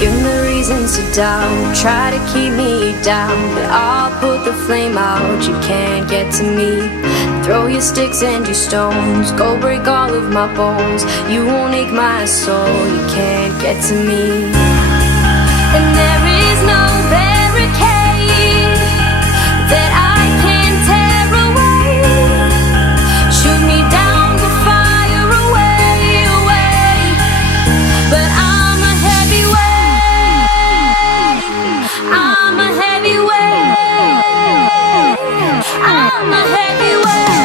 Give me reasons to doubt, try to keep me down, but I'll put the flame out, you can't get to me. Throw your sticks and your stones, go break all of my bones. You won't ache my soul, you can't get to me. And there is no barricade that I can tear away. Shoot me down, go fire away, away. But I'm a heavyweight, I'm a heavyweight, I'm a heavyweight.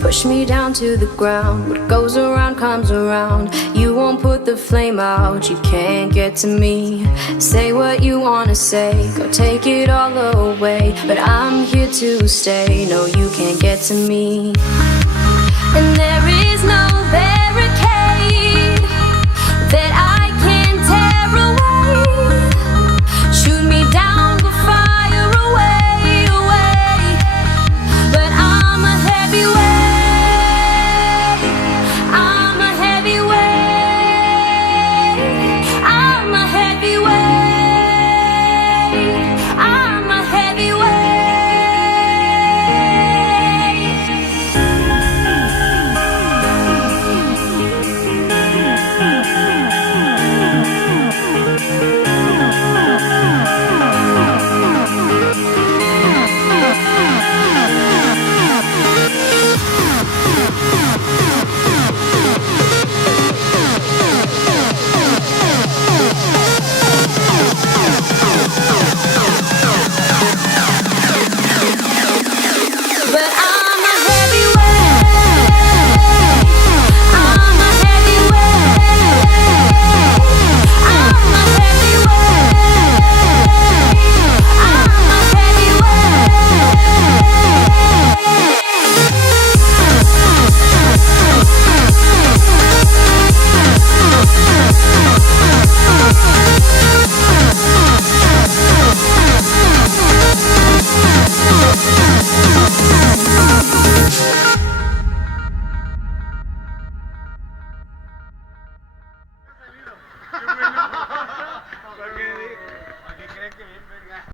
Push me down to the ground, what goes around comes around. You won't put the flame out, you can't get to me. Say what you wanna say, go take it all away, but I'm here to stay, no you can't get to me. And there